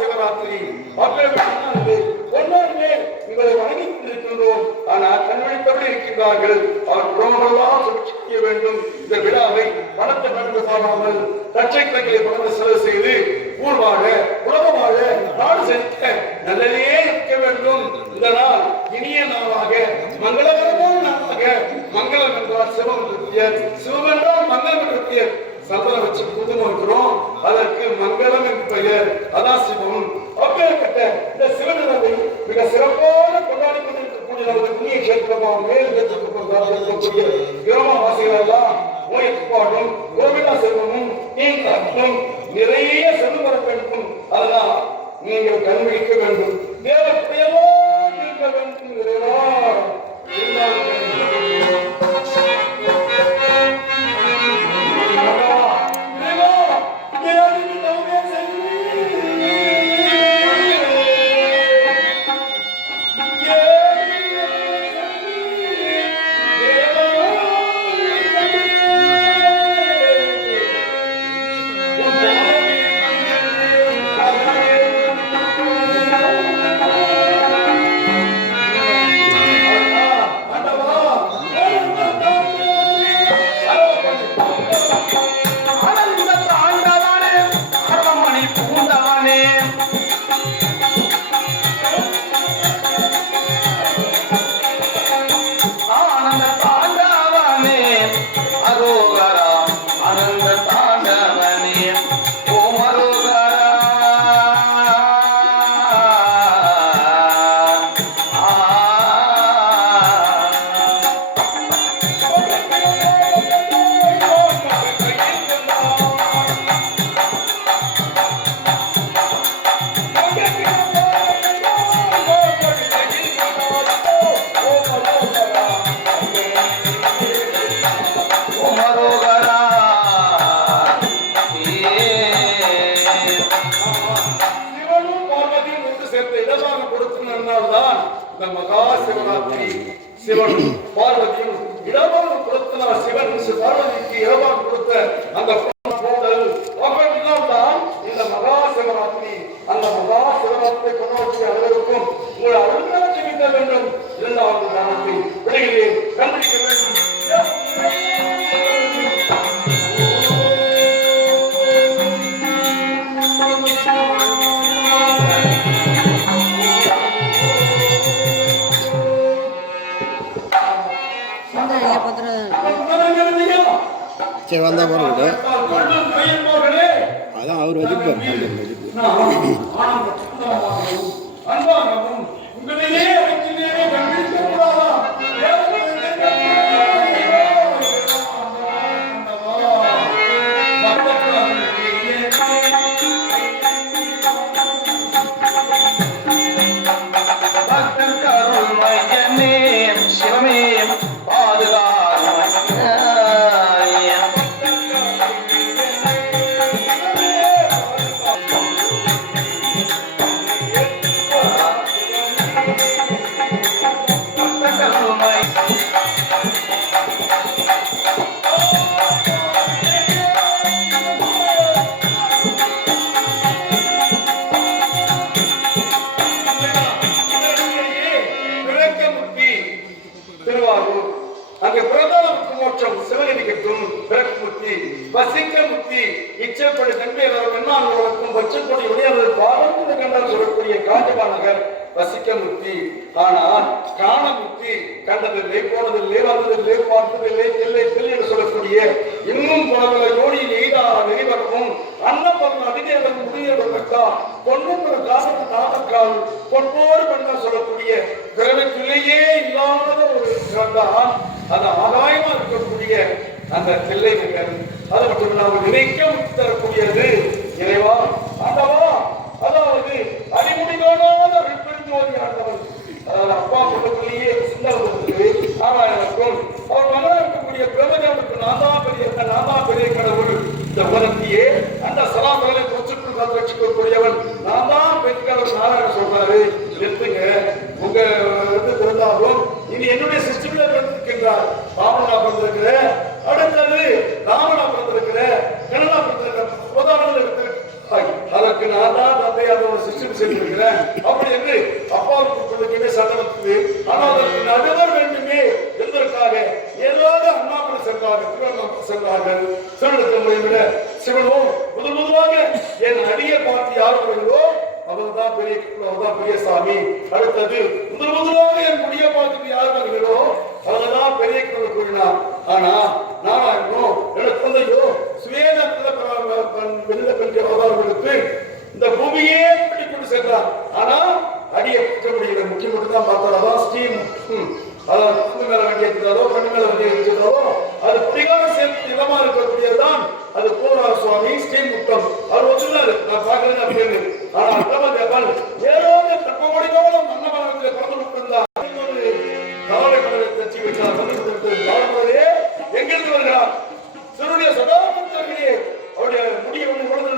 சிவராத்திரி ஒன்றே உங்களை வணங்கி கொண்டிருக்கின்றோம். ஆனால் கண்விழித்தபடி இருக்கின்றார்கள். அவர் குடும்பமெல்லாம் சுற்றிய வேண்டும். இந்த விழாவை பணத்தை நடந்து சாராமல் லட்சக்கணக்கிலே பணத்தை செலவு செய்து ஊர் வாழ உலகம் வாழ நாடு செலுத்த நல்லதே இருக்க வேண்டும். இதனால் இனிய நாளாக மங்களகரமான நாளாக மங்களம் என்றால் சிவம் பெயர், சிவம் என்றால் மங்களம் என்ற பெயர். சந்தனம் வச்சு குங்குமம் வைக்கிறோம், அதற்கு மங்களம் என்று பெயர். அதான் சிவம். அப்பேற்பட்ட இந்த சிவனிடத்தை மிக சிறப்பான கொண்டாடி கொண்டிருக்கக்கூடிய நமது புண்ணிய கஷேத்திரமாக மேல் இருக்கக்கூடிய கிராமவாசிகள் எல்லாம் நோய்ப்பாடும் கோவிலா செல்வமும் நீங்களும் நிறைய செல்வம் பெற வேண்டும். அதனால் நீங்கள் கண்விழிக்க வேண்டும். தேவத்தையெல்லாம் இருக்க வேண்டும். சிவனும் பார்வதியும் இடமாக கொடுத்த சிவன் பார்வதிக்கு இடமாக கொடுத்த அந்த போதல் தான் இந்த மகா சிவராத்திரி. அந்த மகா சிவராத்திரி கொண்டாடி அனைவருக்கும் உங்களை அருளாட்சி செய்ய வேண்டும். இரண்டாவது தானத்தை விடையிலே கண்டிக்க வேண்டும். சரி வந்தா போறது அதான் அவர் வச்சுப்பார். அங்கே பிரதான மோட்சம் சிவகதிக்கும் பிரக்முக்தி வசிக்க முக்தி இச்சைப்படி தன்மையாளர் என்னாலும் பச்சைப்படி உடையவர் பாரம்பரிய கண்டால் சொல்லக்கூடிய காஞ்சிபா நகர் வசிக்க முக்தி. ஆனால் காண முக்தி கண்டதில்லை, போனதில்லை, வந்ததில்லை, பார்த்ததில்லை, தெல்லை தெல்லை என்று சொல்லக்கூடிய இன்னும் பல யோடியில் எய்தான நெறிவரமும் அன்னபலம் அதிகம் முடியவர்களா பொன்னுங்கிற காசு நாமக்கால் பொன்போடு பண்ண சொல்லக்கூடிய பிறவிக்குள்ளேயே இல்லாத ஒரு சிறந்தான் அந்த ஆதாயமா இருக்கக்கூடிய அந்த தில்லை நகர். அது மட்டும் இல்லாமல் நினைக்க தரக்கூடியது இறைவா ஆண்டவா, அதாவது அறிமுடிகாணாத விற்பெருஞ்சோதி ஆண்டவன். அதாவது அப்பா சொல்லக்குள்ளேயே சிந்தவர்களுக்கு ஆராயனுக்கும் அவர் மகனாக இருக்கக்கூடிய பிரபஞ்சனுக்கு நாதா பெரிய கடவுள். இந்த உலகத்தையே அந்த சராசரனை தொற்றுக்குள் காத்து வச்சுக்கக்கூடியவன் நான் தான் பெண்களவர் நாராயணன் சொல்றாரு. நிறுத்துங்க, உங்க இருந்தாலும் இனி என்னுடைய சிஸ்டம்ல இருக்கின்றார். ராமனா பிறந்திருக்கிற, அடுத்தது ராமனா பிறந்திருக்கிற, கனடா பிறந்திருக்கிற உதாரணங்கள் இருக்கு. அதற்கு நான் தான் போய் அதை ஒரு சிஸ்டம் செய்திருக்கிறேன் அப்படி என்று அப்பாவுக்கு பிள்ளைக்குமே சண்டை வந்தது. ஆனால் அதற்கு நடுவர் வேண்டுமே என்பதற்காக ஏதாவது அண்ணாமலை சென்றார்கள், திருவண்ணாமலை சென்றார்கள். சிவனிடத்தை முறைவிட சிவனோ முதலாக என் அடியை பார்த்து யார் வருகிறோ அவர்தான் பெரிய, அவர்தான் பெரிய சாமி. அடுத்தது முதலாக என் முடிய பார்த்துட்டு யார் வருகிறோ அவர்தான் பெரிய கூறினார். ஆனா நாராயணனும் என்னோட குழந்தையோ சுவேதத்துல வெளியில பெற்ற அவர்களுக்கு இந்த பூமியே பிடி கொண்டு சென்றார். ஆனா அடியை பிடிக்க முடியல. முக்கியம் மட்டும் தான் பார்த்தாலும் ஸ்டீம் அதாவது கண்ணு மேல வண்டி எடுத்தாரோ கண்ணு மேல வண்டி எடுத்தாரோ அது பிடிக்காத சேர்த்து நிலமா இருக்கக்கூடியதுதான் அது கோரார சுவாமி ஸ்ரீ முத்தம். அவர் வச்சுள்ளாரு, நான் பாக்குறேன் அப்படின்னு. ஆனா அந்தவன் ஏதோ தப்போடியோட மன்னமரத்தில் பிறந்து விட்டிருந்தார். தவளை கடலை தச்சு வைத்தார். எங்கிருந்து வருகிறார்? சிறுடைய சதாபுத்தர்களே அவருடைய முடிய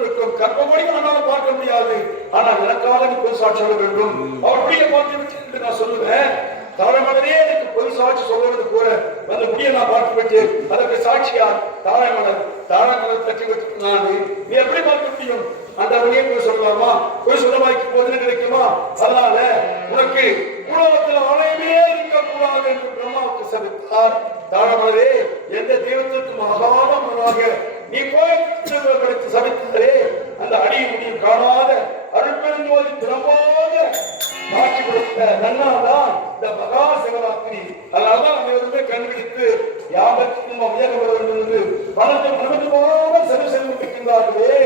இருக்கும் கற்பபடியும் நம்மளால பார்க்க முடியாது. ஆனால் எனக்காக நீ போய் சாட்சி சொல்ல வேண்டும். அவர் முடிய பார்த்து என்று நான் சொல்லுவேன். தாழைமலரே எனக்கு பொய் சாட்சி சொல்வது கூட அந்த முடியை நான் பார்த்து விட்டு அதற்கு சாட்சியார் தாழைமலர் தட்டி வச்சு நான் நீ எப்படி பார்க்க முடியும்? அந்த வழியை போய் சொல்லலாமா? போய் சொல்லமாக்கி போது கிடைக்குமா? அதனால உனக்கு உலகத்தில் ஆலயமே இருக்கக்கூடாது என்று பிரம்மாவுக்கு சபித்தார். தாழைமலரே எந்த தெய்வத்திற்கு மகாதமாக நீ கோயிலுக்கு சபித்தாரே அந்த அடியை முடியும் காணாத அருட்பெருஞ்சோதி திறமாக காட்சி கொடுத்த நன்னாதான் இந்த மகா சிவராத்திரி. அதனால்தான் நம்ம எதுவுமே கண்டுபிடித்து யாபத்துக்கும் உயர வேண்டும் என்று பணத்தை மனது போக சரி செய்து இருக்கின்றார்களே.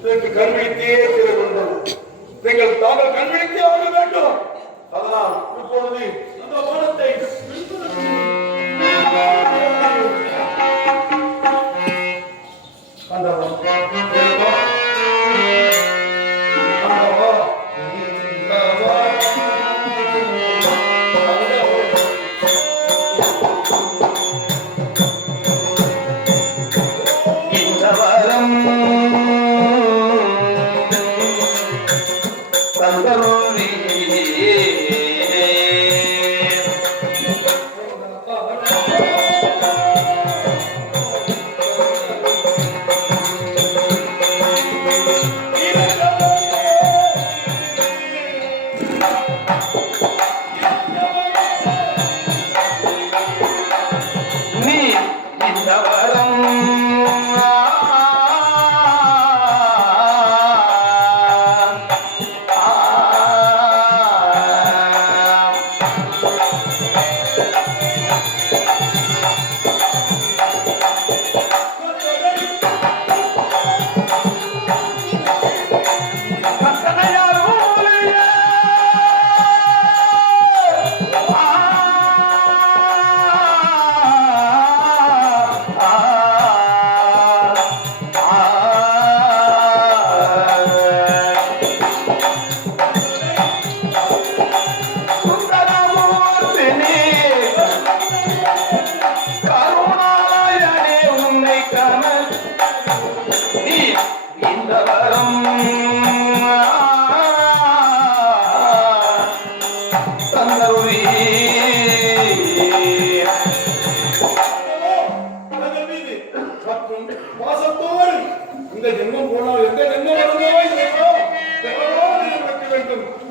இதற்கு கண்விழித்தே தீர வேண்டும். நீங்கள் தாங்கள் கண்விழித்தே ஆக வேண்டும். அதனால் இப்பொழுது இந்த வானத்தை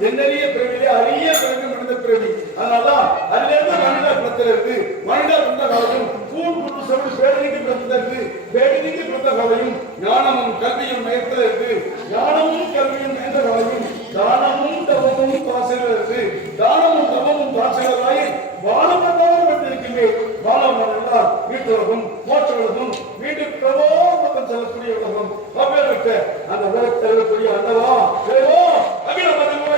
எண்ணறிய பிறவிலே அரிய பிறவி மனித பிறவி. அதனாலதான் அதிலிருந்து மனித குலத்திலிருந்து மனித பிறந்த காலையும் கூண் குட்டு சொல்லி பேரணிக்கு பிறந்ததற்கு பேரணிக்கு பிறந்த காலையும் ஞானமும் கல்வியும் மயத்திலிருந்து ஞானமும் கல்வியும் மயந்த காலையும் தானமும் தவமும் தாசையிலிருந்து தானமும் தவமும் தாசைகளாய் வாழப்பட்டவர் வந்திருக்குமே. வாழவன் என்றால் வீட்டுலகம் மோட்ச உலகம் வீட்டுக்கு பக்கம் செல்லக்கூடிய உலகம். அப்பேற்பட்ட அந்த உலகத்தில் இருக்கக்கூடிய